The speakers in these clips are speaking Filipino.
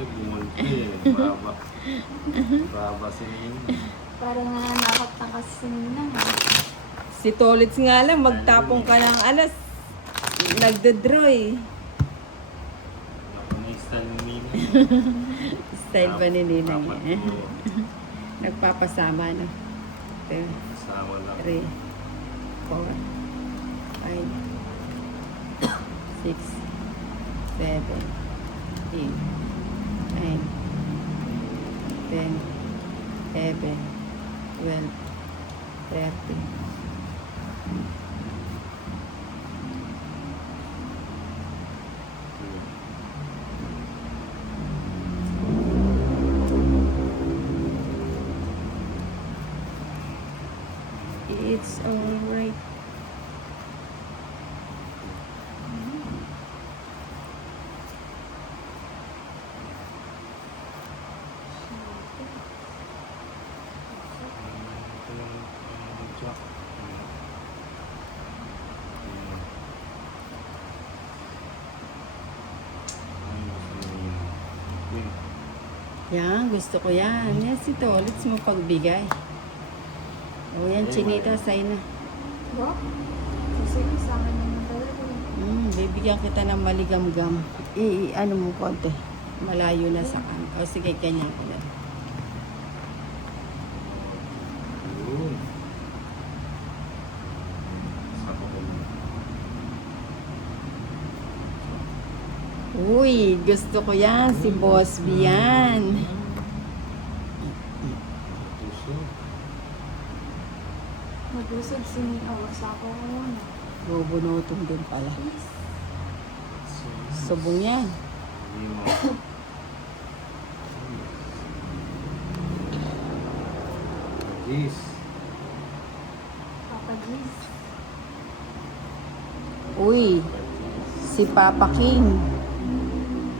kasi bumunti eh. Babasin. Parang nananakot na kasi na. Si Tolits nga lang, magtapong ka ng alas. Nagdodraw eh. Ako na yung style ni Nina. Style ba ni Ninang Dapat eh? ko Nagpapasama no? 2, kasama lang. 3, 4, 5, 6, 7, 8, 9, 10, 11, 12, 13. It's alright. Yan, gusto ko yan. Yan si Tolits mo pagbigay. O yan, chinita, sa'yo na. Ba? Sige, sa akin naman talaga. Bibigyan kita ng maligam-gam. Ano mo konti. Malayo na sa kan. O sige, ganyan ko lang. Yun. Saka ko na. Uy, gusto ko yan. Si Boss B yan. Puso. Mag-usog siniawas ako. Bubunotong din pala. Subong yan. Hindi mo. Jeez. Papa G's. Uy, si Papa King.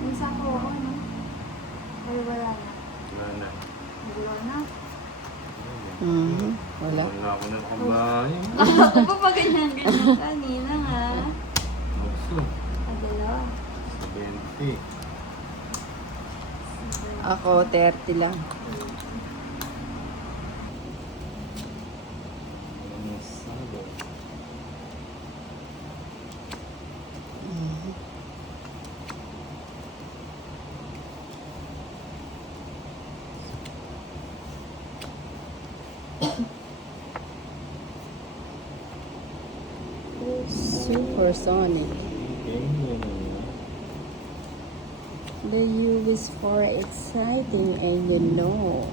May sako ako, no? Ay, wala na. Wala na. Wala na. Wala. Wala ako ng kabahay. Ako pa pa ganyan-ganyan kanina, ha? Puso. Adala. 70. Ako, 30 lang. Ano sabo? Supersonic. Okay, yun na. The U is for exciting and you know.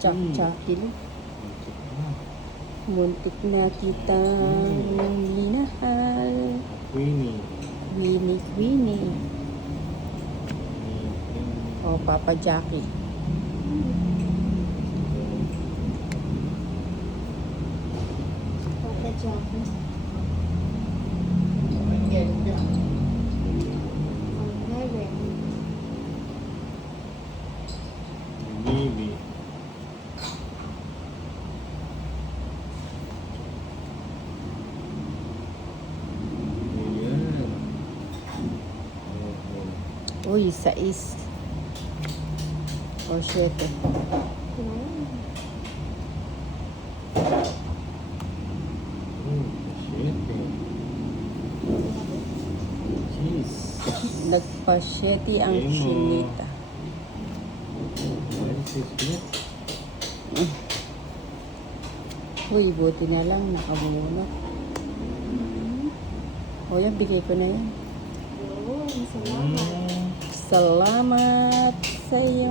Tsak-tsakil. Muntik na kita minahal. Queenie. Winnie, Winnie. O, Papa Jackie. Papa Jackie. Never. Maybe. Ayan. Uy, 6. O, 7. Shit eh. Jeez. Nagpa-7 ang Emo. chinita. What is this shit? Uy, buti na lang, nakabunot. O, yan, bigay ko na yan. Yun, salamat. Salamat sa iyo.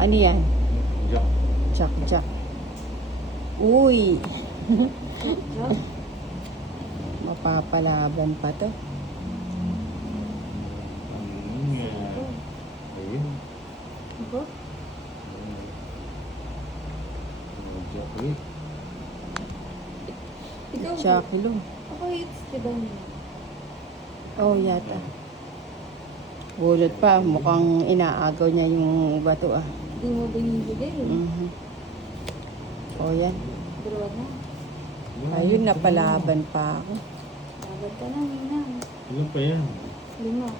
Ano yan? Jack, Jack. Uy! Mapapalaban pa to. Ito? Okay. Ikaw, Chakilo. ako hits, diba niya? Oh, yata. Bulot pa. Mukhang inaagaw niya yung bato ah. Hindi mo binibigay. Mhm. Oh, yan. Draw na. Ayun, napalaban pa ako. Dagat ka na, Ninang. Ano pa yan? 5.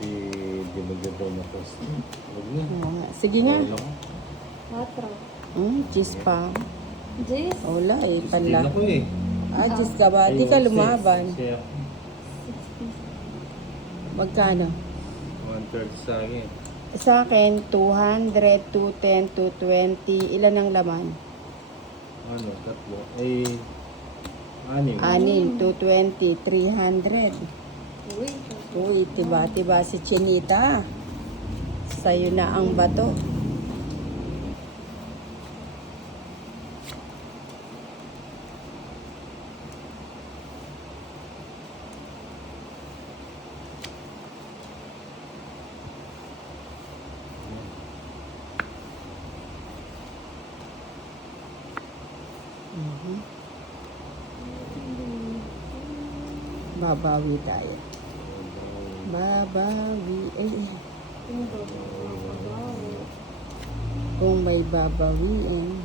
Di maganda na post. Huwag na. Oo nga. Sige nga. Wala ko. 4. Cheese pa. Jess. Wala eh, Hindi pala. na ko eh. Cheese ka ba? Di ka lumaban. Siya. 60. Magkano? 1/3 sa akin. Sa akin, 200, 210, 220. Ilan ang laman? Ano? Tatlo. Ay, anim. 6, 220, 300. Uy. Uy, tiba-tiba si Chinita. Sa'yo na ang bato. Mhm. Babawi tayo. Babawi. Sino ba ba? Kung may babawiin.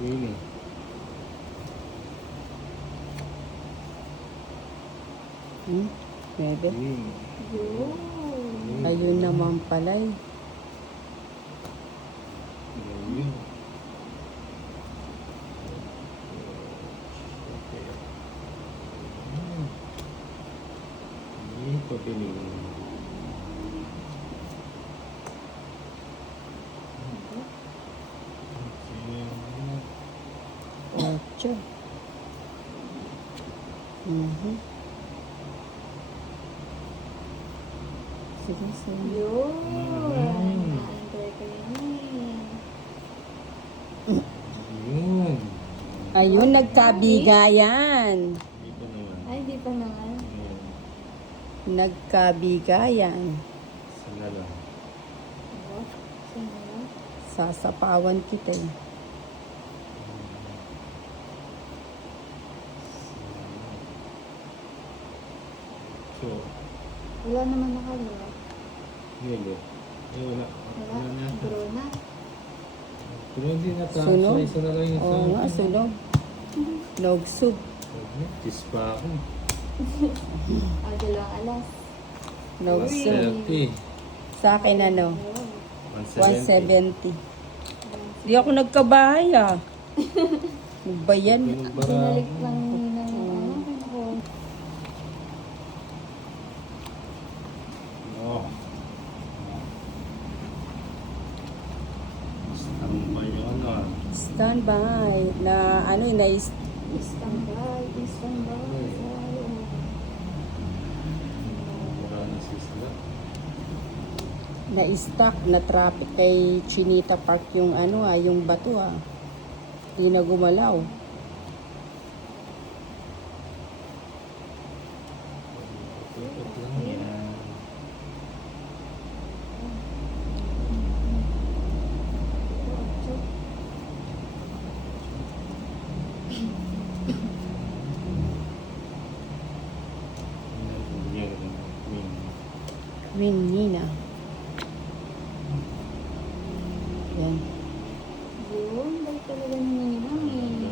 Ini. Pwede. Ini. Yun. Ayun naman pala eh. Ini. Ini pagpiling. Ocho. Mhm. Sige, sige. Yun. Mm. Naantay ko yun. Yun. Ayun, nagkabigayan. Dito naman. Ay, di pa naman. Ayan. Nagkabigayan. Sana lang. Ako? Sino ba? Sasapawan kita eh. So, Wala naman nakalawa. hindi. Ay, wala. Wala. Wala na. Draw na. Pero hindi na tapos. Sunog? Isa na lang yung Oo nga, sunog. Nogsub. Kiss pa ako. Ah, 2 alas. Nogsub. 130. Sa akin ano? 170. 170. Di ako nagkabahay ah. Magbayan. Binalik lang nila yung ano. Ako. Oh. Tambay yung ano. Standby. Na ano, Standby. Standby. Mura na sisla. na-stuck na traffic kay Chinita Park yung ano yung bato Hindi na gumalaw. Ikot lang yan. Yan. Win. Queen Nina. Yan. Yun. Balik talaga ni Ninang eh.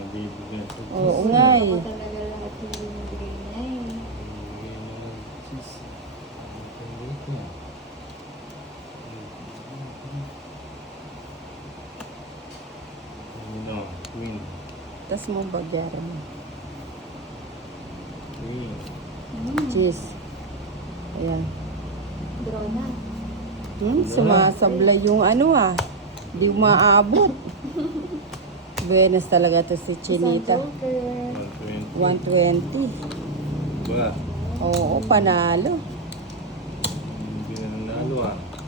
Nabibigyan ko. Oo nga Ako eh. talaga lahat yung binibigay niya eh. Queen. Tas mo bagyaran mo. Queen. Cheese. Ayan. Draw na. Sumasablay yung ano Di maabot. Buenas talaga to si Chinita. Isang joker. 120. Ba? Oo, panalo. Hindi na ah.